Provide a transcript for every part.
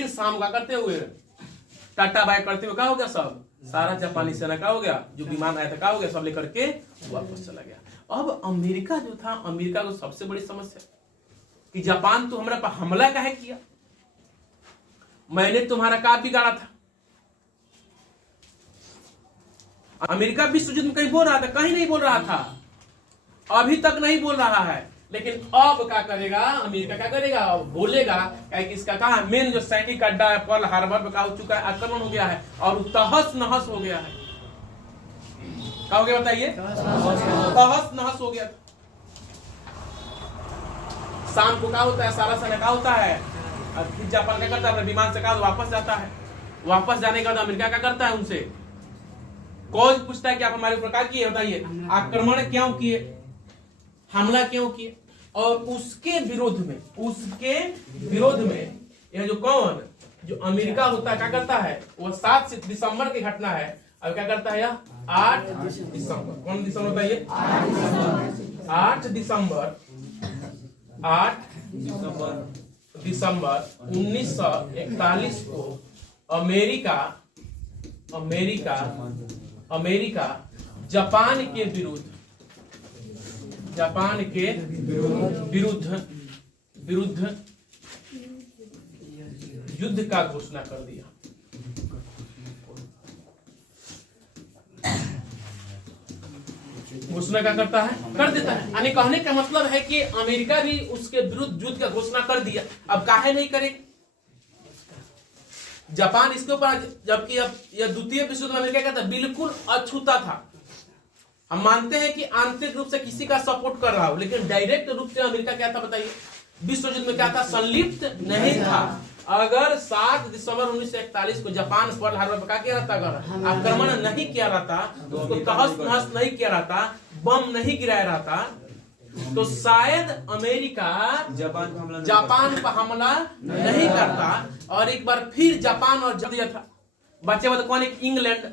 फिर शाम का करते हुए टाटा बाय करते हुए क्या हो गया, सब सारा जापानी सेना का हो गया, जो विमान आया था क्या हो गया, सब लेकर के वापस चला गया। अब अमेरिका जो था, अमेरिका को सबसे बड़ी समस्या कि जापान तो हमारे पर हमला काहे किया, मैंने तुम्हारा क्या बिगाड़ा था। अमेरिका विश्व युद्ध में कहीं बोल रहा था, कहीं नहीं बोल रहा था, अभी तक नहीं बोल रहा है। लेकिन अब क्या करेगा अमेरिका, क्या करेगा, अब बोलेगा कि इसका कहा मेन जो सैनिक अड्डा है पर्ल हार्बर में का हो चुका है, आक्रमण हो गया है और तहस नहस हो गया है। क्या हो गया बताइए, तहस नहस हो गया। शाम को क्या होता है, सारा सेना क्या होता है, फिर जापान क्या करता है, अपने विमान से क्या वापस जाता है। वापस जाने के बाद अमेरिका क्या करता है, उनसे कौन पूछता है कि आप हमारे ऊपर क्या किए, बताइए, आक्रमण क्यों किए, हमला क्यों किए। और उसके विरोध में यह जो कौन, जो अमेरिका होता है क्या करता है, वो 7 दिसंबर की घटना है। अब क्या करता है, 8 दिसंबर, कौन दिसंबर बताइए, 8 दिसंबर 1941 को अमेरिका जापान के विरुद्ध युद्ध का घोषणा कर दिया। घोषणा क्या करता है, कर देता है। यानी कहने का मतलब है कि अमेरिका भी उसके विरुद्ध युद्ध का घोषणा कर दिया। अब काहे नहीं करे जापान इसके ऊपर, जबकि अब यह द्वितीय विश्व युद्ध में अमेरिका क्या था, बिल्कुल अछूता था। हम मानते हैं कि आंतरिक रूप से किसी का सपोर्ट कर रहा हो, लेकिन डायरेक्ट रूप से अमेरिका क्या था बताइए, विश्व युद्ध में क्या था, संलिप्त नहीं था। अगर 7 दिसंबर 1941 को जापान पर्ल हार्बर पर क्या किया रहता, अगर आक्रमण नहीं किया रहता, उसको तहस नहस नहीं किया रहता, बम नहीं गिराया रहता, तो शायद अमेरिका जापान पर हमला नहीं करता और एक बार फिर जापान और जब था बचे हुए कौन, एक इंग्लैंड।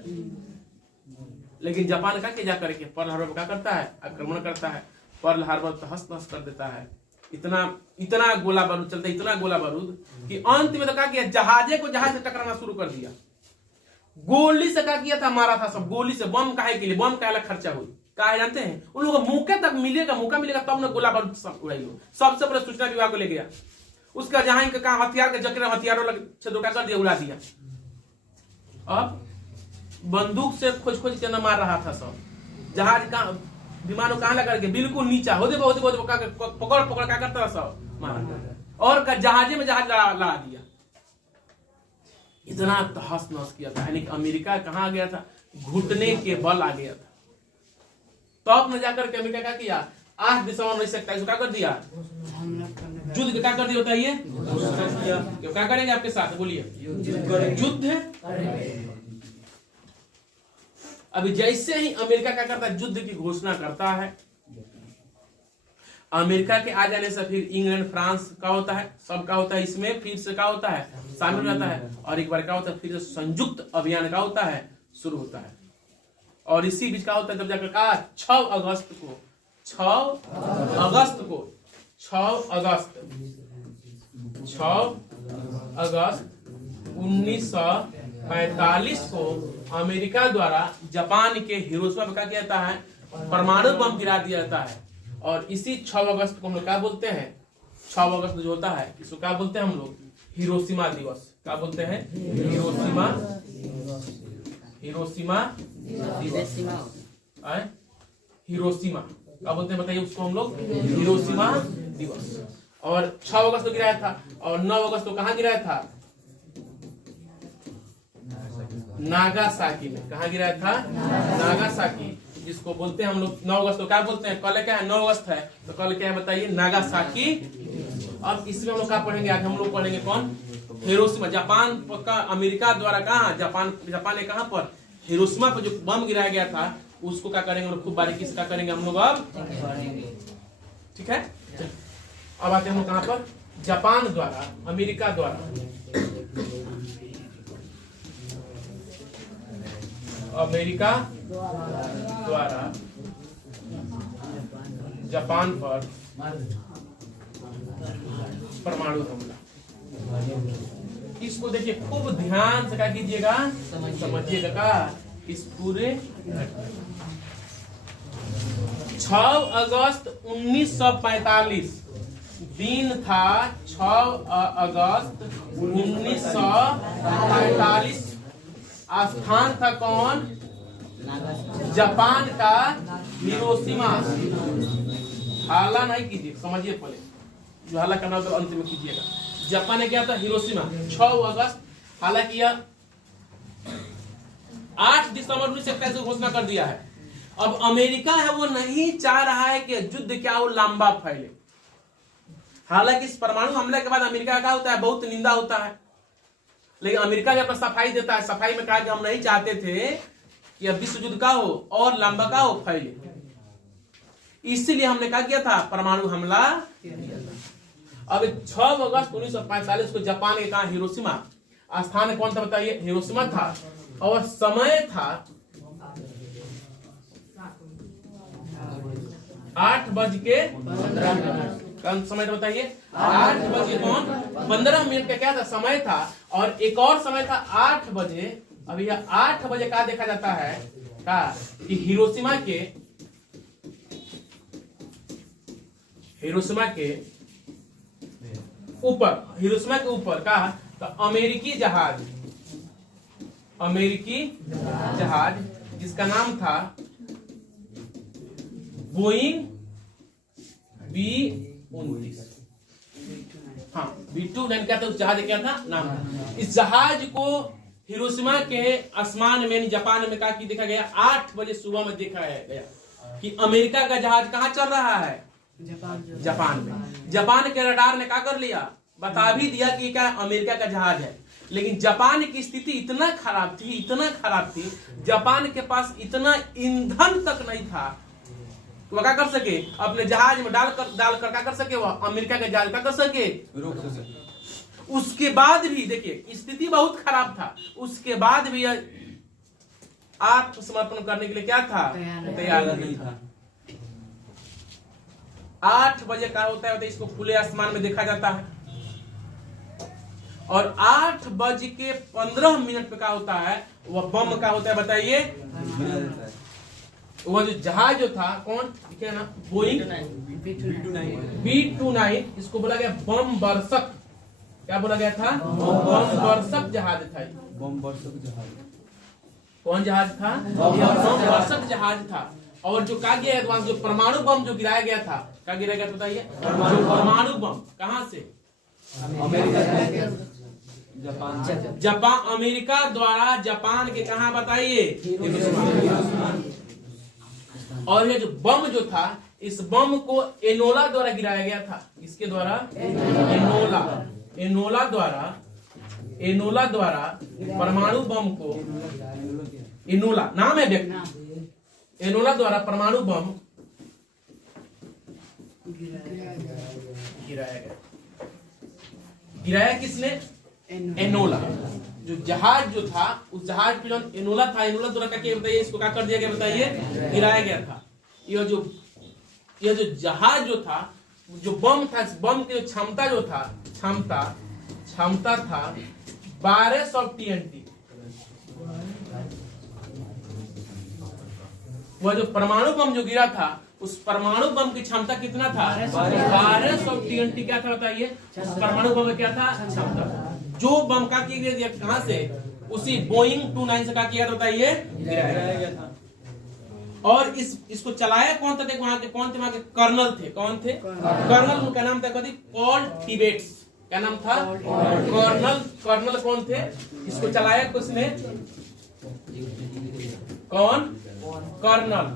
लेकिन जापान का क्या करके पर्ल हार्बर क्या करता है, आक्रमण करता है, पर्ल हार्बर तहस नहस कर देता है। इतना गोला बारूद चलता है, इतना गोला बारूद कि अंत में तो क्या किया, जहाजे को जहाज से टकराना शुरू कर दिया। गोली से क्या किया था, मारा था सब गोली से। बम काहे के लिए, बम का अलग खर्चा हुई, क्या जानते हैं, उन लोगों को मौका मिलेगा तब ना गोला बारूद सब उड़ाई हो। सबसे पहले सूचना विभाग को ले गया, उसका जहां इनका कहा हथियार के जकरे हथियारों कर दिया, उड़ा दिया। अब बंदूक से खोज के न मार रहा था सब, जहाज का विमानों कहां लगा के बिल्कुल नीचा हो दे बहुत पकड़ क्या करता था सब मारा, और जहाजे में जहाज लड़ा दिया। इतना तहस नहस किया था। यानी अमेरिका कहां आ गया था, घुटने के बल आ गया था। तब न जाकर के अमेरिका क्या किया, 8 दिसंबर 1941 क्या कर दिया, युद्ध क्या कर दिया बताइए, क्या करेंगे आपके साथ, बोलिए, युद्ध। अभी जैसे ही अमेरिका क्या करता है, युद्ध की घोषणा करता है, अमेरिका के आ जाने से फिर इंग्लैंड फ्रांस का होता है, सब का होता है, इसमें फिर से क्या होता है, शामिल रहता है। और एक बार क्या होता है, फिर से संयुक्त अभियान का होता है, शुरू होता है। और इसी बीच क्या होता है, जब जाकर कहा 6 अगस्त 1945 को अमेरिका द्वारा जापान के हिरोशिमा पर क्या किया जाता है, परमाणु बम गिरा दिया जाता है। और इसी 6 अगस्त को हम लोग क्या बोलते हैं, 6 अगस्त जो होता है इसको क्या बोलते हैं हम लोग, हिरोशिमा दिवस। क्या बोलते हैं, हिरोशिमा क्या बोलते हैं बताइए उसको हम लोग, हिरोशिमा दिवस। और 6 अगस्त को गिराया था, और 9 अगस्त को कहां गिराया था, नागासाकी में। कहां गिराया था, नागासाकी, जिसको बोलते हैं हम लोग 9 अगस्त को क्या बोलते हैं, कल क्या है, 9 अगस्त है, तो कल क्या है बताइए, नागासाकी। अब इसमें हम लोग क्या पढ़ेंगे, आज हम लोग पढ़ेंगे कौन, हिरोशिमा। जापान का अमेरिका द्वारा कहा, जापान ने कहां पर, हिरोशिमा पर जो बम गिराया गया था, उसको क्या करेंगे हम लोग, खूब बारीकी से क्या करेंगे हम लोग अब, ठीक है। अब आते हैं हम लोग कहां पर, जापान द्वारा, अमेरिका द्वारा जापान पर परमाणु हमला। इस इसको देखिए खूब ध्यान से क्या कीजिएगा, समझिएगा का इस पूरे 6 अगस्त 1945 दिन था। 6 अगस्त 1945 स्थान था कौन? जापान का हिरोशिमा। हाला नहीं कीजिए, समझिए पहले, जो हाला करना तो अंत में कीजिएगा। जापान ने क्या था? हिरोशिमा 6 अगस्त। हालांकि यह 8 दिसंबर 1941 को घोषणा कर दिया है। अब अमेरिका है वो नहीं चाह रहा है कि युद्ध क्या हो लंबा फैले। हालांकि इस परमाणु हमले के बाद अमेरिका का होता है, बहुत निंदा होता है, लेकिन अमेरिका जब सफाई देता है, सफाई में कहा कि हम नहीं चाहते थे कि अब विश्व युद्ध का हो और लंबा का हो फैले, इसीलिए हमने क्या किया था? परमाणु हमला। अब 6 अगस्त 1945 को जापान के कहा हिरोशिमा, स्थान कौन था बताइए? हिरोशिमा था, और समय था 8:15। कौन समय था बताइए? 8:15 का क्या था? समय था। और एक और समय था 8 बजे। अभी यह 8 बजे का देखा जाता है का कि हिरोशिमा के ऊपर का तो अमेरिकी जहाज जिसका नाम था बोइंग B-29। हाँ, B-29 क्या था? उस जहाज क्या था? नाम था। इस जहाज को हिरोशिमा के आसमान में जापान में की देखा गया 8 बजे सुबह में देखा गया कि अमेरिका का जहाज कहाँ चल रहा है? जापान में। जापान के रडार ने क्या कर लिया? बता भी दिया कि क्या अमेरिका का जहाज है। लेकिन जापान की स्थिति इतना खराब थी, जापान के पास इतना ईंधन तक नहीं था वो क्या कर सके? अपने जहाज में डालकर क्या कर सके? वो अमेरिका का जहाज क्या कर सके? रोक सके। उसके बाद भी देखिए स्थिति बहुत खराब था, उसके बाद भी आत्मसमर्पण करने के लिए क्या था? तैयार नहीं था। 8 बजे का होता है, इसको खुले आसमान में देखा जाता है, और 8:15 पे क्या होता है? वह बम का होता है बताइए? वह जो जहाज जो था कौन क्या ना बोइंग B-29, इसको बोला गया बम वर्षक। क्या बोला गया था? बम वर्षक जहाज था। कौन जहाज था? बम वर्षक जहाज था। और जो कहा गया एडवांस जो परमाणु बम जो गिराया गया था, क्या गिराया गया बताइए? परमाणु बम कहां से? जापान। अमेरिका द्वारा जापान के कहा बताइए? और ये जो बम जो था, इस बम को एनोला द्वारा गिराया गया था। किसके द्वारा? एनोला द्वारा परमाणु बम को, एनोला नाम है व्यक्ति, एनोला द्वारा परमाणु बम गिराया किसने? एनोला। जो जहाज जो था, उस जहाज पे जो एनोला था, एनोला द्वारा क्या बताइए? इसको क्या कर दिया गया बताइए? गिराया गया था। यह जो जहाज जो था, जो बम था, इस बम की जो क्षमता जो था, क्षमता था 1200 TNT। वह जो परमाणु बम जो गिरा था, उस परमाणु बम की क्षमता कितना था? 1200 TNT। क्या था बताइए? परमाणु बम में क्या था? क्षमता। जो बम का किया गया कहां से? उसी बोइंग 29 से क्या किया बताइए? गिराया गया था। और इसको चलाया कौन था? देखो वहां के कौन थे? वहां के कर्नल थे। कौन थे? कर्नल। उनका नाम था पॉल टिबेट्स। क्या नाम था? कर्नल कौन थे? इसको चलाया किसने? कौन? कर्नल।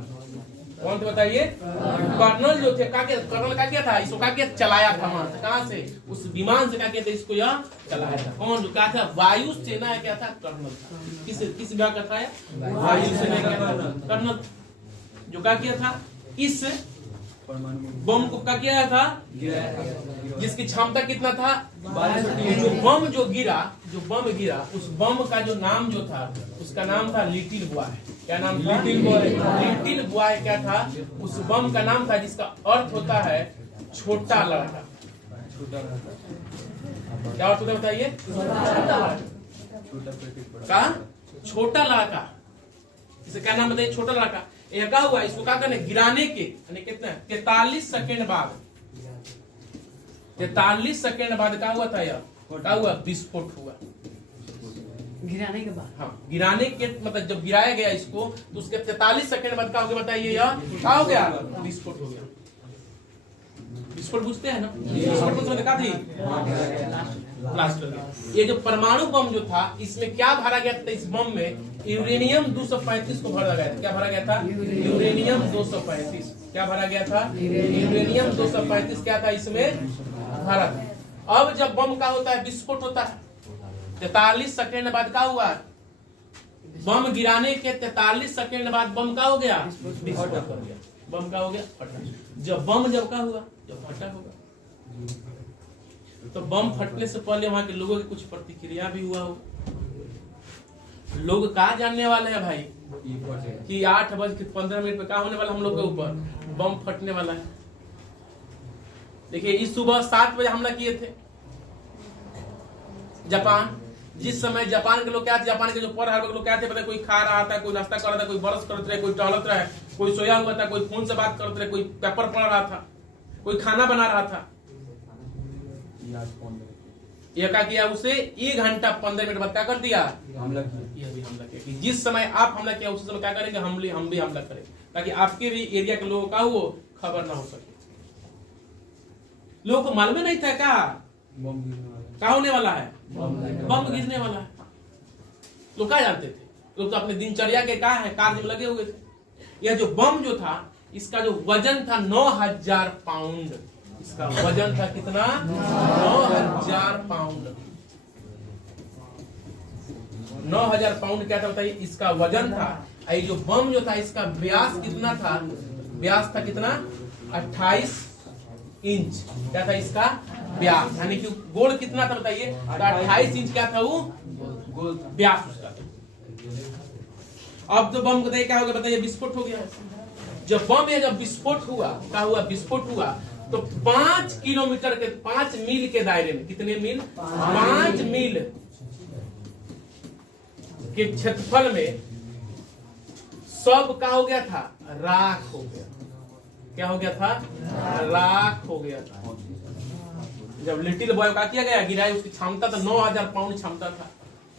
कौन थे बताइए? कर्नल जो थे। कर्नल का क्या था? इसको क्या चलाया था? वहां से कहां से? उस विमान से क्या किया था? इसको यह चलाया था। कौन? जो क्या था? वायु सेना है। क्या था? कर्नल था। किस विभाग का था? वायु सेना का कर्नल। जो क्या किया था? इस बम को क्या किया था? जिसकी क्षमता कितना था? जो बम गिरा, उस बम का जो नाम जो था, उसका नाम था लिटिल बॉय। क्या नाम था? Little boy. क्या था? उस बम का नाम था जिसका अर्थ होता है छोटा लड़का। क्या अर्थ होता है बताइए? का छोटा लड़का, इसे क्या नाम बताइए? छोटा लड़का। यह क्या हुआ? इसको क्या करने? गिराने के यानी कितना 43 सेकेंड बाद, 43 सेकेंड बाद क्या हुआ था? यह क्या हुआ? विस्फोट हुआ गिराने के बाद। हाँ, गिराने के मतलब जब गिराया गया इसको तो उसके 43 सेकंड बाद क्या हो गया बताइए? यह क्या हो गया? विस्फोट हो गया। विस्फोट बुझते हैं ना? विस्फोट मतलब क्या थी? ब्लास्ट हो गया। ये जो परमाणु बम जो था इसमें क्या भरा गया था? इस बम में यूरेनियम 235 को भरा गया था। क्या भरा गया था? यूरेनियम 235। क्या भरा गया था? यूरेनियम 235 क्या था इसमें भरा था। अब जब बम का होता है विस्फोट होता है 43 सेकेंड बाद क्या हुआ? बम गिराने के 43 सेकेंड बाद बम का हो गया? विस्फोट हो गया। बम का हो गया? फटा। जब का हुआ? जब फटा होगा। तो बम फटने से पहले वहां के लोगों की कुछ प्रतिक्रिया भी हुआ हो। लोग कहा जानने वाले हैं भाई कि 8:15 पे क्या होने वाला हम लोग के ऊपर? बम फटने वाला है। देखिए इस सुबह 7 बजे हमला किए थे जापान। जिस समय जापान के लोग क्या थे? जापान के जो पर लोग क्या थे पता? कोई खा रहा था, कोई नाश्ता कर रहा था, कोई बरस करते रहे, कोई टहलत रहे, कोई सोया हुआ था, कोई फोन से बात करते रहे, कोई पेपर पढ़ रहा था, कोई खाना बना रहा था। यह क्या किया? उसे 1 घंटा 15 मिनट बाद क्या कर दिया? हमला किया। यह भी हमला किया कि जिस समय आप हमला किया उसी समय क्या करेंगे? हम भी हमला करें, ताकि आपके भी एरिया के लोगों का वो खबर ना हो सके। लोगों को मालूम नहीं था क्या होने वाला है? बम गिरने वाला है। लोग क्या जानते थे? लोग तो अपने दिनचर्या के क्या है कार्य में लगे हुए थे। यह जो बम जो था इसका जो वजन था 9000 पाउंड। इसका वजन था कितना? 9000 पाउंड। 9000 पाउंड क्या था बताइए? इसका वजन था। ये जो बम जो था इसका व्यास कितना था? व्यास था कितना? 28 इंच। क्या था इसका व्यास? यानी कि गोल कितना था बताइए? 28 इंच क्या था वो व्यास उसका था। अब तो बम बताइए क्या हो गया बताइए? विस्फोट हो गया। जब बम है जब विस्फोट हुआ क्या हुआ? विस्फोट हुआ तो 5 किलोमीटर के 5 मील के दायरे में, कितने मील? 5 मील के क्षेत्रफल में सब क्या हो गया था? राख हो गया। क्या हो गया था? राख हो गया था। जब लिटिल बॉय का किया गया गिराई, उसकी क्षमता था 9000 पाउंड क्षमता था,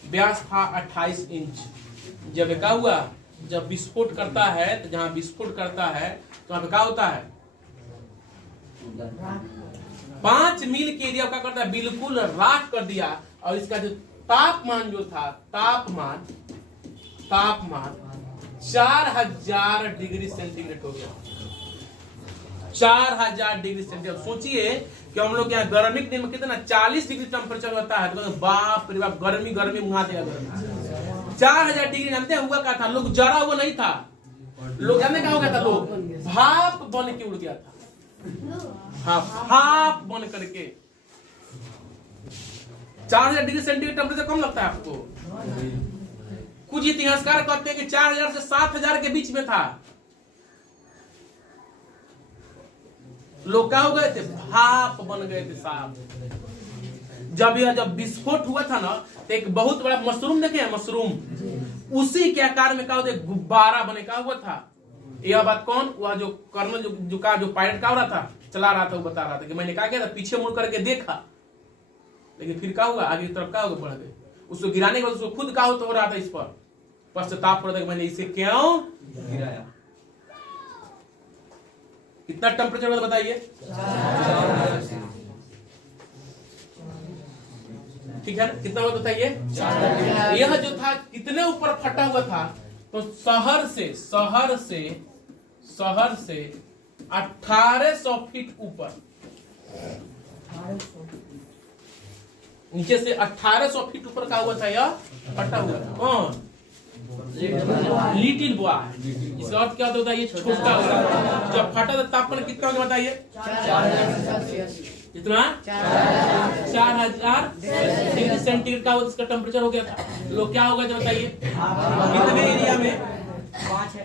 व्यास था 28 इंच। जब क्या हुआ? जब विस्फोट करता है तो जहां विस्फोट करता है तो वहां पे क्या होता है? 5 मील के एरिया क्या करता है? बिल्कुल राख कर दिया। और इसका जो तापमान जो था, तापमान 4000 डिग्री सेंटीग्रेड हो गया। 4000 डिग्री सेंटीग्रेड। सोचिए कि हम लोग यहाँ गर्मी के दिन में कितना 40 डिग्री टेम्परेचर होता है तो बाप रे बाप, गर्मी मुहा देगा गर्मी। 4000 डिग्री जानते हैं हुआ क्या था? लोग जरा हुआ नहीं था, लोग जानते क्या हो गया था? लोग भाप बन के उड़ गया था। हाँ, भाप बन करके। 4000 डिग्री सेंटीग्रेड टेम्परेचर कम लगता है आपको? कुछ इतिहासकार कहते हैं कि 4000 से 7000 के बीच में था। लोग क्या हो गए थे? भाप बन गए थे साहब। जब विस्फोट हुआ था ना तो एक बहुत बड़ा मशरूम देखे, मशरूम, उसी के आकार में क्या होता है? गुब्बारा बने का हुआ था। यह बात कौन? वह जो कर्नल जो पायलट का हो रहा था, चला रहा था, वो बता रहा था कि मैंने क्या किया था? पीछे मुड़ करके देखा, लेकिन फिर क्या हुआ? आगे की तरफ क्या होगा? बढ़ गए। उसको गिराने के बाद उसको खुद क्या हो रहा था? इस पर पश्चाताप हो रहा था कि मैंने इसे क्यों गिराया। कितना टेम्परेचर होता बताइए? ठीक है, कितना होता बताइए? यह जो था कितने ऊपर फटा हुआ था? तो शहर से 1800 फीट ऊपर, नीचे से 1800 फीट ऊपर का हुआ था यह फटा हुआ था। कौन? Little boy. इसका अर्थ क्या होता है? ये छोटा हुआ। जब फटा था तापमान कितना होगा बताइए? कितना? 4000 डिग्री सेंटीग्रेड का इसका टेम्परेचर हो गया था। लोग क्या होगा जब बताइए? कितने एरिया में? 5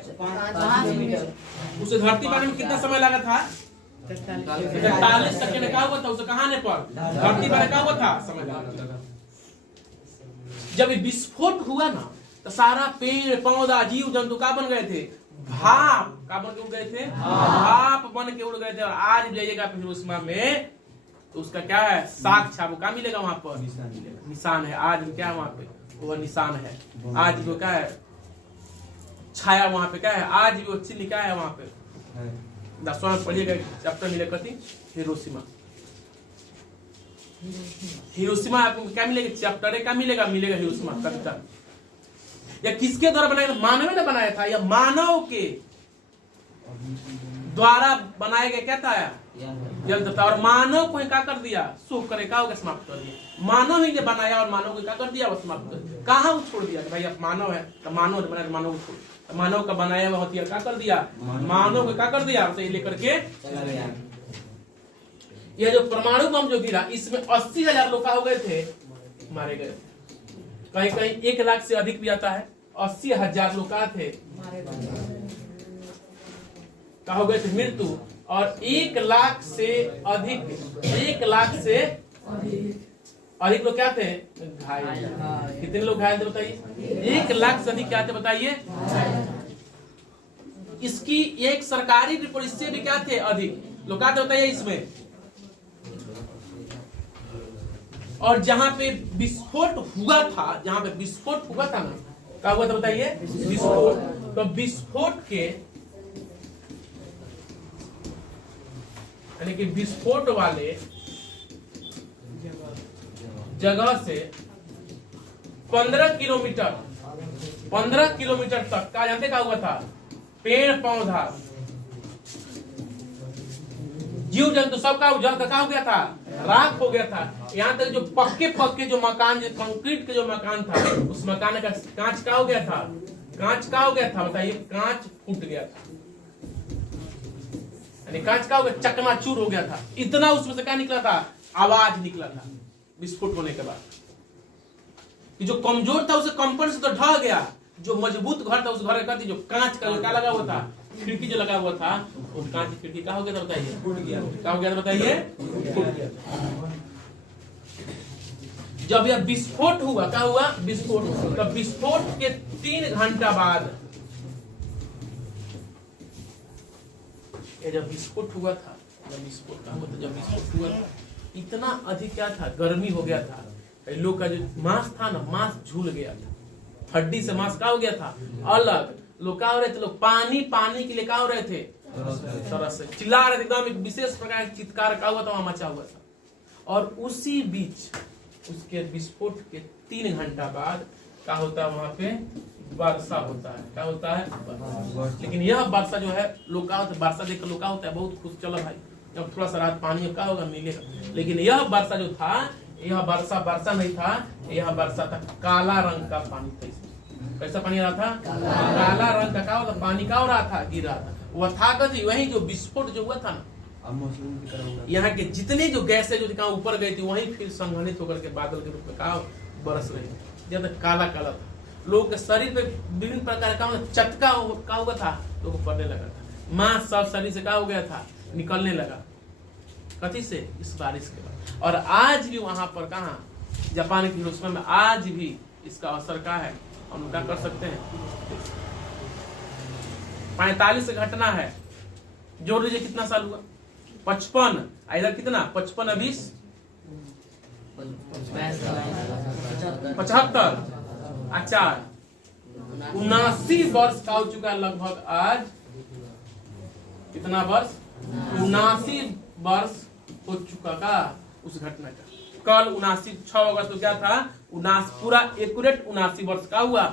उसे धरती पाने में कितना समय लगा था? 43 सेकंड का हुआ था उसे कहाने पर धरती पर का हुआ था समझ लो। जब विस्फोट हुआ ना तो सारा पेड़ पौधा जीव जंतु का बन गए थे, भाप का बन के उड़ गए थे, भाप बन के उड़ गए थे। और आज जाइएगा हिरोशिमा में तो उसका क्या है, साक्ष्य आपको क्या मिलेगा वहां पर, निशान है। आज क्या है वहां पे, वो निशान है। आज जो क्या है छाया वहां पे क्या है, आज भी वो चिन्ह क्या है वहां पे। 10वां में पढ़िएगा चैप्टर मिलेगा कथी, हिरोशिमा। हिरोशिमा आपको क्या मिलेगा, चैप्टर क्या मिलेगा, मिलेगा हिरोशिमा कविता। या किसके द्वारा बनाया, मानव ने बनाया था या मानव के द्वारा बनाया गया क्या था, यंत्र था। और मानव को क्या कर दिया, सुख करे क्या हो गया, समाप्त कर दिया। मानव ही ने बनाया और मानव को क्या कर दिया, वो समाप्त कर दिया। कहाँ वो छोड़ दिया, भाई अब मानव है तो मानव ने बनाया, मानव को छोड़, मानव का बनाया हुआ हथियार क्या कर दिया, मानव को क्या कर दिया, उसे लेकर के। यह जो परमाणु बम जो गिरा इसमें 80,000 लोग हो गए थे, मारे गए। कहीं कहीं 1 लाख से अधिक भी आता है। 80,000 लोग थे का हो गए थे मृत्यु, और 1 लाख से अधिक, 1 लाख से अधिक लोग क्या थे, घायल। कितने लोग घायल थे बताइए, 1 लाख से अधिक क्या थे बताइए। इसकी एक सरकारी रिपोर्ट इससे भी क्या थे, अधिक लोग क्या थे बताइए इसमें। और जहां पे विस्फोट हुआ था, जहां पे विस्फोट हुआ था ना, क्या हुआ था बताइए, विस्फोट। तो विस्फोट के यानी कि विस्फोट वाले जगह से 15 किलोमीटर तक का जानते क्या हुआ था, पेड़ पौधा जीव जंतु सब का उजड़ का हो गया था, राख हो गया था। यहाँ तक जो पक्के जो मकान, जो कंक्रीट के जो मकान था, उस मकान का कांच का हो गया था, कांच का हो गया था बताइए, कांच फूट गया था, यानी कांच का हो गया, चकनाचूर हो गया था। इतना उसमें से क्या निकला था, आवाज निकला था विस्फोट होने के बाद। कि जो कमजोर था उसे कंपन से तो ढह गया, जो मजबूत घर था उस घर का जो कांच का लगा हुआ था, खिड़की जो लगा हुआ था, वो कांच की खिड़की क्या हो गया था बताइए, फूट गया। क्या हो गया था बताइए, फूट गया था। जब यह विस्फोट हुआ, क्या हुआ, विस्फोट। तब विस्फोट के 3 घंटा बाद, जब विस्फोट हुआ था, जब विस्फोट हुआ था, इतना अधिक क्या था, गर्मी हो गया था। लोग का जो मांस था ना, मांस झूल गया था, हड्डी से मांस का हो गया था अलग। लोग क्या हो रहे थे, लोग पानी के लिए क्या हो रहे थे, तरस से चिल्ला रहे थे, एकदम एक विशेष प्रकार का चित्कार का हुआ था, वहां मचा हुआ था। और उसी बीच उसके विस्फोट के 3 घंटा बाद क्या होता है, वहां पे वर्षा होता है। क्या होता है, लेकिन यह वर्षा जो है, लोग क्या होता है, वर्षा देखकर लोग क्या होता है, बहुत खुश, चलो भाई जब थोड़ा सा रात पानी क्या होगा, मिलेगा। लेकिन यह वर्षा जो था, यह वर्षा नहीं था, यह वर्षा था काला रंग का पानी था। इसमें कैसा पानी आ रहा था, काला रंग का, क्या होता पानी का हो रहा था, गिर रहा था। वह था कथी, वही जो विस्फोट जो हुआ था ना, यहाँ के जितने जो गैसें जो ऊपर गई थी, वही फिर संघनित होकर के बादल के रूप में क्या बरस रही थी। ज्यादा काला काला था, लोग के शरीर पे विभिन्न प्रकार का चटका का हुआ था, लोग को पड़ने लगा था, मांस सब शरीर से क्या हो गया था, निकलने लगा। कथी से, इस बारिश के बाद। और आज भी वहां पर कहा, जापान की हिरोशिमा में आज भी इसका असर क्या है, हम क्या कर सकते हैं। 45 घटना है, जोड़ लीजिए कितना साल हुआ, 55, इधर कितना 55 20 75, अच्छा 79 वर्ष का हो चुका है लगभग। आज कितना वर्ष, 79 वर्ष हो चुका का उस घटना का। कल 6 अगस्त तो क्या था, पूरा एक्यूरेट 79 वर्ष का हुआ।